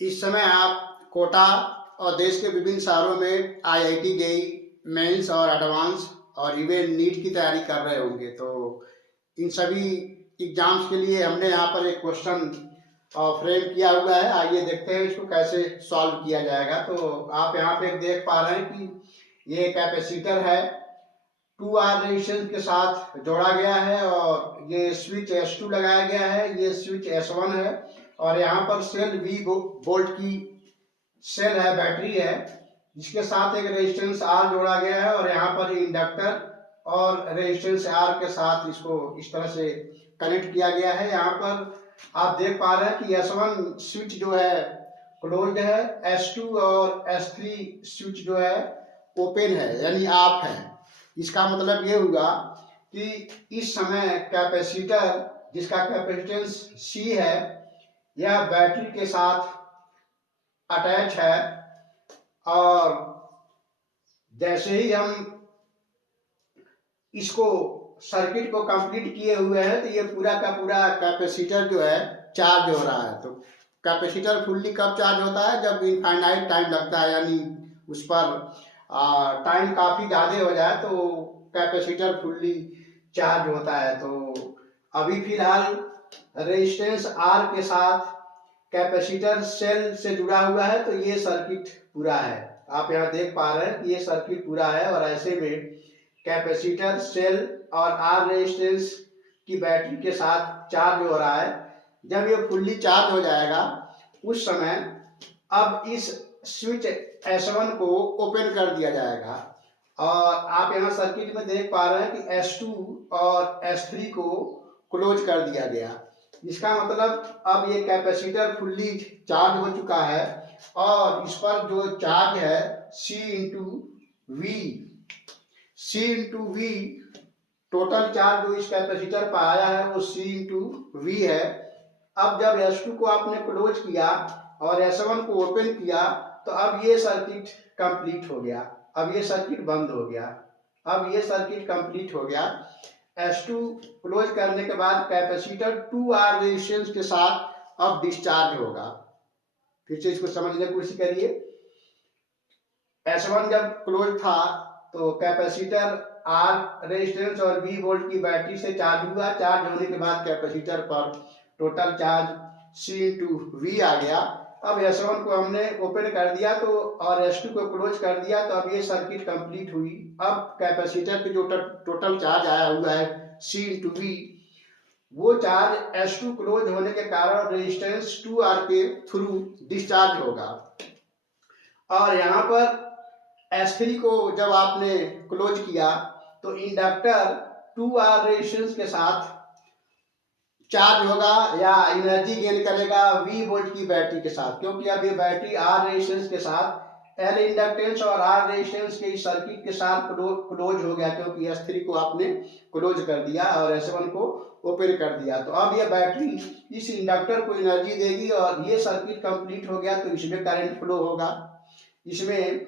इस समय आप कोटा और देश के विभिन्न शहरों में आईआईटी जेईई मेंस और एडवांस और इवन नीट की तैयारी कर रहे होंगे। तो इन सभी एग्जाम्स के लिए हमने यहाँ पर एक क्वेश्चन फ्रेम किया हुआ है। आइए देखते हैं इसको कैसे सॉल्व किया जाएगा। तो आप यहाँ पे देख पा रहे हैं कि ये कैपेसिटर है, 2R रेजिस्टेंस के साथ जोड़ा गया है और ये स्विच S2 लगाया गया है, ये स्विच S1 है और यहाँ पर सेल V वोल्ट की सेल है, बैटरी है, जिसके साथ एक रेजिस्टेंस R जोड़ा गया है और यहाँ पर इंडक्टर और रेजिस्टेंस R के साथ इसको इस तरह से कनेक्ट किया गया है। यहाँ पर आप देख पा रहे हैं कि S1 स्विच जो है क्लोज्ड है, S2 और S3 स्विच जो है ओपन है यानी ऑफ है। इसका मतलब ये हुआ कि इस समय कैपेसिटर जिसका कैपेसिटेंस C है यह बैटरी के साथ अटैच है और जैसे ही हम इसको सर्किट को कंप्लीट किए हुए हैं तो ये पूरा का पूरा कैपेसिटर जो है चार्ज हो रहा है। तो कैपेसिटर फुल्ली कब चार्ज होता है? जब इनफाइनाइट टाइम लगता है, यानी उस पर टाइम काफ़ी ज़्यादा हो जाए तो कैपेसिटर फुल्ली चार्ज होता है। तो अभी फिलहाल रेजिस्टेंस R के साथ कैपेसिटर सेल से जुड़ा हुआ है तो ये सर्किट पूरा है। आप यहाँ देख पा रहे हैं कि ये सर्किट पूरा है और ऐसे में कैपेसिटर सेल और R रेजिस्टेंस की बैटरी के साथ चार्ज हो रहा है। जब ये फुल्ली चार्ज हो जाएगा उस समय अब इस स्विच S1 को ओपन कर दिया जाएगा और आप यहाँ सर्किट में देख पा रहे हैं कि S2 और S3 को क्लोज कर दिया गया। इसका मतलब अब ये कैपेसिटर फुल्ली चार्ज हो चुका है और इस पर जो चार्ज है C into V, total charge जो इस कैपेसिटर पर आया है वो C इंटू वी है। अब जब S2 को आपने क्लोज किया और S1 को ओपन किया तो अब ये सर्किट कंप्लीट हो गया, अब ये सर्किट बंद हो गया, अब ये सर्किट कंप्लीट हो गया। S2 क्लोज करने के बाद कैपेसिटर 2R रेजिस्टेंस के साथ अब डिस्चार्ज होगा। फिर से इसको समझने की कोशिश करिए। S1 जब क्लोज था तो कैपेसिटर R रेजिस्टेंस और V वोल्ट की बैटरी से चार्ज हुआ। चार्ज होने के बाद कैपेसिटर पर total charge C into V आ गया। अब S1 को हमने ओपन कर दिया तो और S2 को क्लोज कर दिया तो अब ये सर्किट कंप्लीट हुई। अब कैपेसिटर पे जो टोटल चार्ज आया हुआ है C इंटू वी, वो चार्ज S2 क्लोज होने के कारण रेजिस्टेंस 2R के थ्रू डिस्चार्ज होगा और यहाँ पर S3 को जब आपने क्लोज किया तो इंडक्टर 2R रेजिस्टेंस के साथ चार्ज होगा या एनर्जी गेन करेगा V वोल्ट की बैटरी के साथ, क्योंकि अब ये बैटरी R रेजिस्टेंस के साथ L इंडक्टेंस और R रेजिस्टेंस के इस सर्किट के साथ क्लोज हो गया, क्योंकि S3 को आपने क्लोज कर दिया और S1 को ओपन कर दिया। तो अब ये बैटरी इस इंडक्टर को एनर्जी देगी और ये सर्किट कंप्लीट हो गया तो इसमें करंट फ्लो होगा। इसमें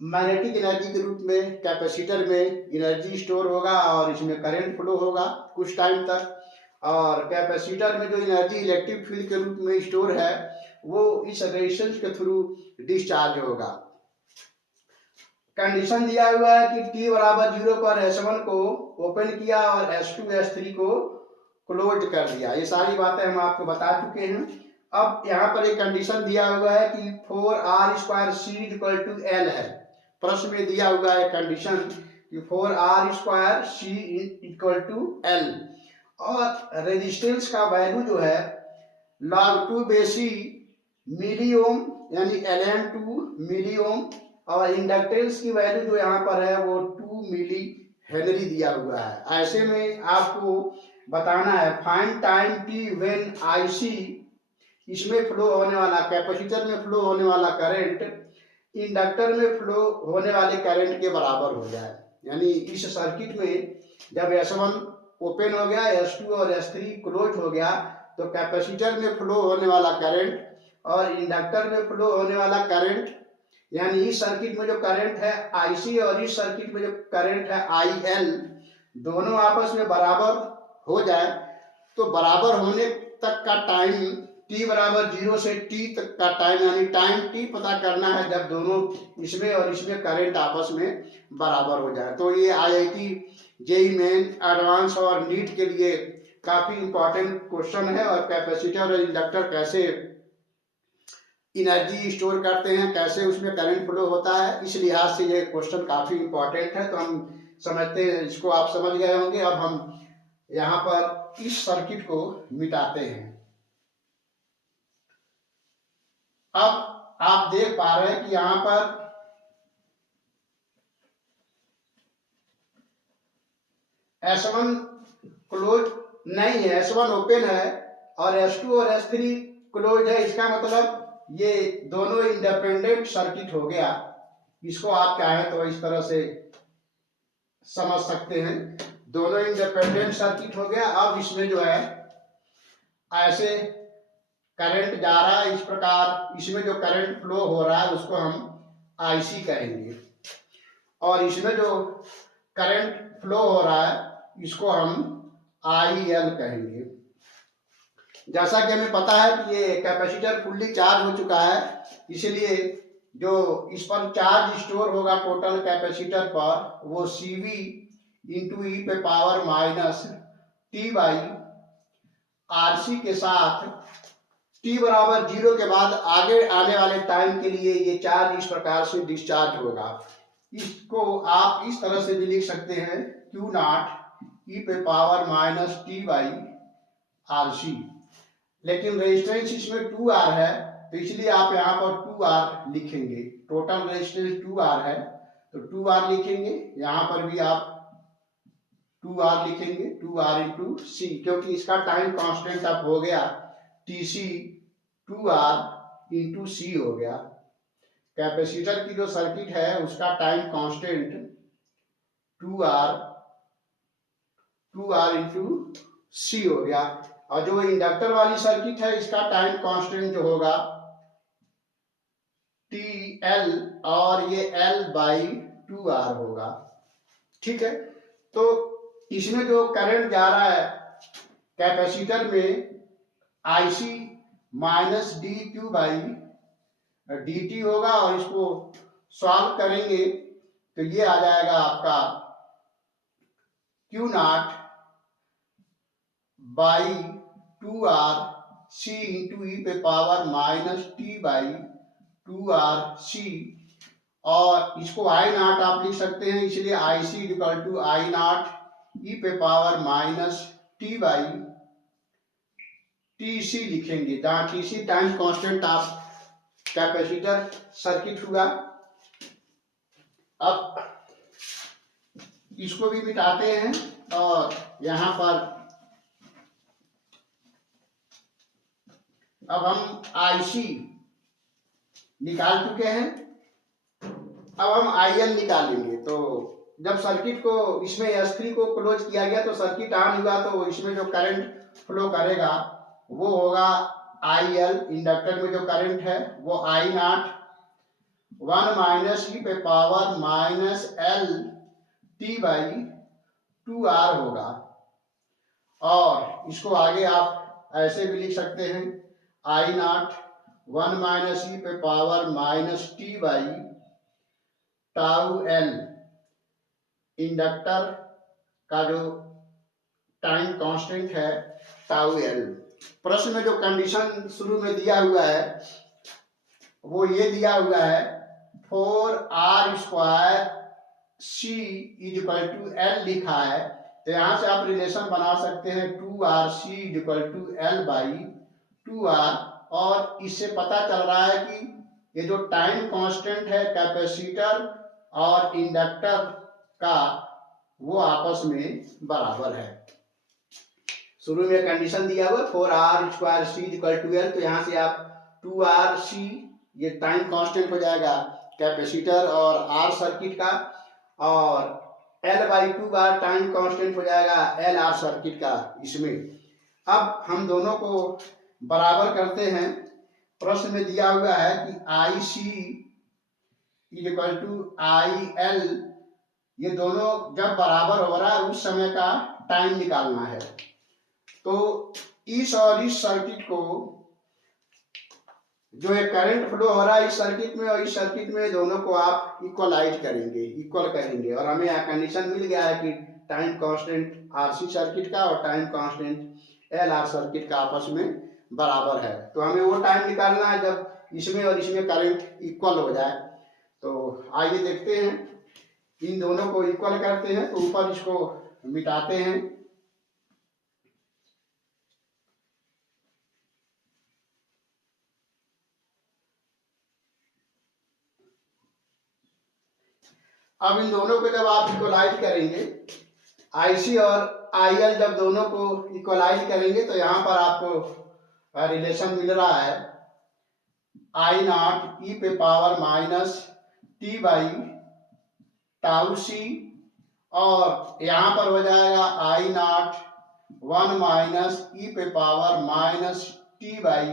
मैग्नेटिक एनर्जी के रूप में कैपेसिटर में एनर्जी स्टोर होगा और इसमें करंट फ्लो होगा कुछ टाइम तक और कैपेसिटर में जो एनर्जी इलेक्ट्रिक फील्ड के रूप में स्टोर है वो इस रेजिस्टेंस के थ्रू डिस्चार्ज होगा। कंडीशन दिया हुआ है कि t बराबर 0 पर S1 को ओपन किया और S2 S3 को क्लोज कर दिया। ये सारी बातें हम आपको बता चुके हैं। अब यहाँ पर एक कंडीशन दिया हुआ है कि 4R² C = L है। प्रश्न में दिया हुआ है कंडीशन कि 4R² C = L और रेजिस्टेंस का वैल्यू जो है log2 मिली ओम यानी Lm2 मिली ओम और इंडक्टेंस की वैल्यू जो यहाँ पर है वो 2 मिली हेनरी दिया हुआ है। ऐसे में आपको बताना है find time t when IC, इसमें फ्लो होने वाला कैपेसिटर में फ्लो होने वाला करंट इंडक्टर में फ्लो होने वाले करंट के बराबर हो जाए। यानी इस सर्किट में जब S1 ओपन हो गया, S2 और S3 क्लोज हो गया तो कैपेसिटर में फ्लो होने वाला करंट और इंडक्टर में फ्लो होने वाला करंट, यानी इस सर्किट में जो करंट है IC और इस सर्किट में जो करंट है IL, दोनों आपस में बराबर हो जाए। तो बराबर होने तक का टाइम t बराबर 0 से t तक का टाइम यानी टाइम t पता करना है जब दोनों इसमें और इसमें करंट आपस में बराबर हो जाए। तो ये IIT जेईई मेन एडवांस और नीट के लिए काफी इंपॉर्टेंट क्वेश्चन है। और कैपेसिटर और इंडक्टर कैसे एनर्जी स्टोर करते हैं, कैसे उसमें करंट फ्लो होता है, इस लिहाज से ये क्वेश्चन काफी इंपॉर्टेंट है। तो हम समझते हैं, इसको आप समझ गए होंगे। अब हम यहाँ पर इस सर्किट को मिटाते हैं। अब आप देख पा रहे हैं कि यहाँ पर S1 क्लोज नहीं है, S1 ओपन है और S2 और S3 क्लोज है। इसका मतलब ये दोनों इंडिपेंडेंट सर्किट हो गया। इसको आप चाहें तो इस तरह से समझ सकते हैं, दोनों इंडिपेंडेंट सर्किट हो गया। अब इसमें जो है ऐसे करंट जा रहा है, इस प्रकार इसमें जो करंट फ्लो हो रहा है उसको हम IC कहेंगे, और इसमें जो करंट फ्लो हो रहा है इसको हम IL कहेंगे। जैसा कि हमें पता है कि ये कैपेसिटर फुल्ली चार्ज हो चुका है, इसलिए जो इस पर चार्ज स्टोर होगा टोटल कैपेसिटर पर वो CV इंटू ई पे power minus T by RC के साथ t बराबर 0 के बाद आगे आने वाले टाइम के लिए ये चार्ज इस प्रकार से डिस्चार्ज होगा। इसको आप इस तरह से भी लिख सकते हैं Q नॉट ई पे power minus T by RC। लेकिन रेजिस्टेंस इसमें 2R है, तो इसलिए आप यहाँ पर 2R लिखेंगे। टोटल रेजिस्टेंस 2R है तो 2R लिखेंगे। यहाँ पर भी आप 2R लिखेंगे, 2R इंटू C, क्योंकि इसका टाइम कांस्टेंट अब हो गया TC 2R इंटू C हो गया। कैपेसिटर की जो सर्किट है उसका time constant 2R into C हो गया। और जो इंडक्टर वाली सर्किट है इसका टाइम कांस्टेंट जो होगा TL और ये L बाई 2R होगा। ठीक है, तो इसमें जो करंट जा रहा है कैपेसिटर में IC minus DQ by DT होगा, और इसको सॉल्व करेंगे तो ये आ जाएगा आपका Q not by 2R C into e पे power minus T by 2R C, और इसको I नॉट आप लिख सकते हैं, इसलिए IC equal to I not e पे power minus T by TC लिखेंगे, जहां TC टाइम कांस्टेंट आप कैपेसिटर सर्किट हुआ। अब इसको भी मिटाते हैं और यहां पर अब हम IC निकाल चुके हैं, अब हम IL निकालेंगे। तो जब सर्किट को इसमें S3 को क्लोज किया गया तो सर्किट ऑन हुआ, तो इसमें जो करंट फ्लो करेगा वो होगा IL। इंडक्टर में जो करंट है वो I नॉट 1 माइनस ई पे power minus L T by 2R होगा। और इसको आगे आप ऐसे भी लिख सकते हैं I नॉट 1 माइनस ई पे power minus T by tau L, inductor का जो टाइम कांस्टेंट है टाउ L। प्रश्न में जो कंडीशन शुरू में दिया हुआ है वो ये दिया हुआ है 4R square C is equal to L लिखा है, तो यहां से आप रिलेशन बना सकते हैं 2RC is equal to L by 2R। और इससे पता चल रहा है कि ये जो टाइम कांस्टेंट है कैपेसिटर और इंडक्टर का वो आपस में बराबर है। शुरू में कंडीशन दिया हुआ 4R square C equal to L, तो यहाँ से आप 2RC ये टाइम कांस्टेंट हो जाएगा कैपेसिटर और R सर्किट का, और L by 2R time constant हो जाएगा LR सर्किट का इसमें। अब हम दोनों को बराबर करते हैं। प्रश्न में दिया हुआ है कि IC इक्वल टू IL, ये दोनों जब बराबर हो रहा है उस समय का टाइम निकालना है। तो इस और इस सर्किट को जो एक करंट फ्लो हो रहा है इस सर्किट में और इस सर्किट में, दोनों को आप इक्वलाइज करेंगे, इक्वल करेंगे, और हमें यहाँ कंडीशन मिल गया है कि टाइम कांस्टेंट आरसी सर्किट का और time constant L R circuit का आपस में बराबर है। तो हमें वो टाइम निकालना है जब इसमें और इसमें करंट इक्वल हो जाए। तो आइए देखते हैं, इन दोनों को इक्वल करते हैं। तो ऊपर इसको मिटाते हैं। अब इन दोनों को जब आप इक्वलाइज करेंगे, आईसी और आईएल जब दोनों को इक्वलाइज करेंगे, तो यहाँ पर आपको रिलेशन मिल रहा है आई नॉट ई पे power minus T by tau C, और यहाँ पर हो जाएगा आई नॉट 1 माइनस ई पे power minus T by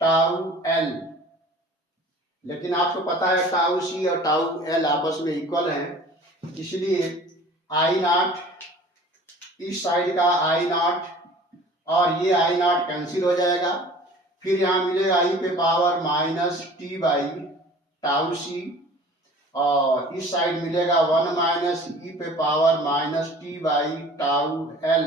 tau L. लेकिन आपको पता है टाउ सी और टाउ एल आपस में इक्वल हैं, इसलिए आई नॉट इस साइड का आई नॉट और ये आई नॉट कैंसिल हो जाएगा। फिर यहाँ मिलेगा ई पे power minus T by tau C, और इस साइड मिलेगा 1 माइनस ई पे power minus T by tau L.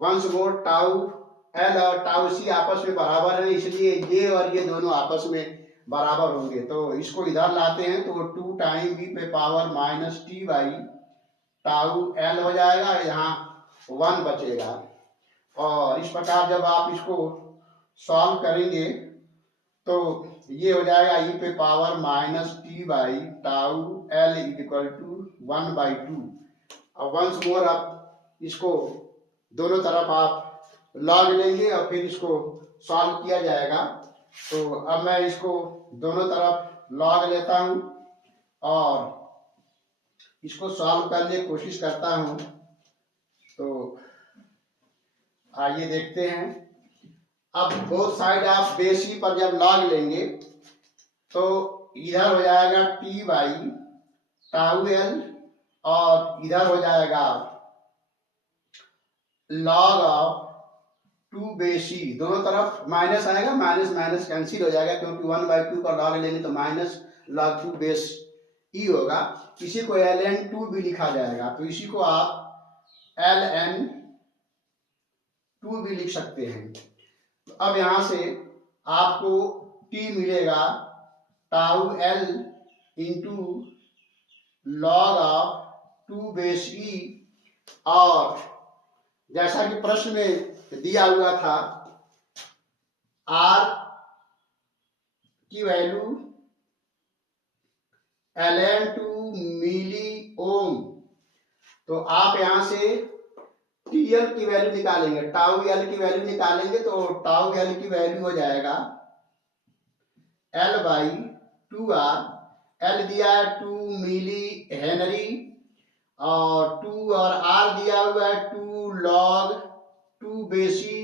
Once more tau L और टाउ सी आपस में बराबर है, इसलिए ये और ये दोनों आपस में बराबर होंगे। तो इसको इधर लाते हैं तो 2 टाइम ई पे power minus T by tau L हो जाएगा, यहाँ 1 बचेगा। और इस प्रकार जब आप इसको सॉल्व करेंगे तो ये हो जाएगा ई पे power minus T by tau L equal to 1/2। और वंस मोर आप इसको दोनों तरफ आप लॉग लेंगे और फिर इसको सॉल्व किया जाएगा। तो अब मैं इसको दोनों तरफ लॉग लेता हूं और इसको सॉल्व करने की कोशिश करता हूं। तो आइए देखते हैं। अब बोथ साइड आप बेस ई पर जब लॉग लेंगे तो इधर हो जाएगा टी बाई टाउ एल और इधर हो जाएगा लॉग ऑफ 2 बेस ई। दोनों तरफ माइनस आएगा, माइनस माइनस कैंसिल हो जाएगा, क्योंकि 1/2 का लॉग लेंगे तो माइनस लॉग 2 बेस ई होगा। इसी को ln2 भी लिखा जाएगा, तो इसी को आप ln2 भी लिख सकते हैं। तो अब यहां से आपको t मिलेगा tau L into log of 2 base e, और जैसा कि प्रश्न में दिया हुआ था r की वैल्यू ln2 मिली ओम। तो आप यहां से टीएल की वैल्यू निकालेंगे, टाउ एल की वैल्यू निकालेंगे, तो टाउ एल की वैल्यू हो जाएगा L/2R। एल दिया है 2 मिली हेनरी और 2 और R दिया हुआ है 2 लॉग 2 बेसी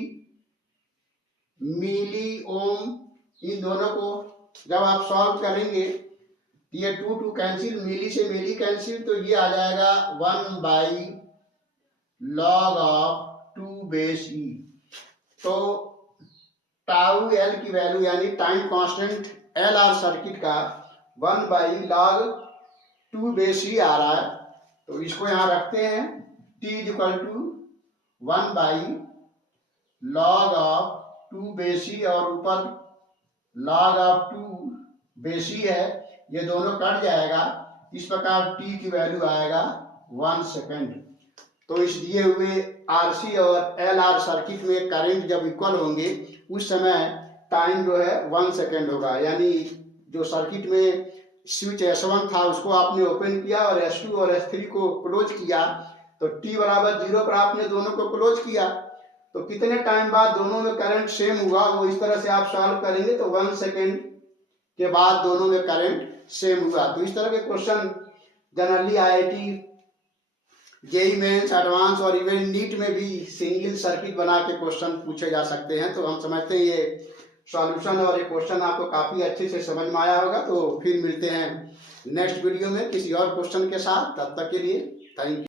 मिली ओम। इन दोनों को जब आप सॉल्व करेंगे, ये 2 कैंसिल, मिली से मिली कैंसिल, तो ये आ जाएगा 1 log ऑफ 2 बेस ई। तो टाउ एल की वैल्यू यानी time constant L R circuit का 1 log 2 बेस ई आ रहा है। तो इसको यहां रखते हैं, t equal to 1 log of 2 base e, और ऊपर log ऑफ 2 बेस ई है, ये दोनों कट जाएगा। इस प्रकार t की वैल्यू आएगा 1 सेकेंड। तो इस दिए हुए आरसी और एल आर सर्किट में करंट जब इक्वल होंगे उस समय टाइम जो है 1 सेकेंड होगा। यानी जो सर्किट में स्विच S1 था उसको आपने ओपन किया और S2 और S3 को क्लोज किया, तो t बराबर 0 पर आपने दोनों को क्लोज किया, तो कितने टाइम बाद दोनों में करंट सेम हुआ, वो इस तरह से आप सॉल्व करेंगे तो 1 सेकेंड के बाद दोनों में करंट सेम हुआ। तो इस तरह के question generally IIT, JEE mains, advance और इवन नीट में भी सिंगल सर्किट बना के क्वेश्चन पूछे जा सकते हैं। तो हम समझते हैं ये सॉल्यूशन और ये क्वेश्चन आपको काफी अच्छे से समझ में आया होगा। तो फिर मिलते हैं नेक्स्ट वीडियो में किसी और क्वेश्चन के साथ। तब तक के लिए थैंक यू।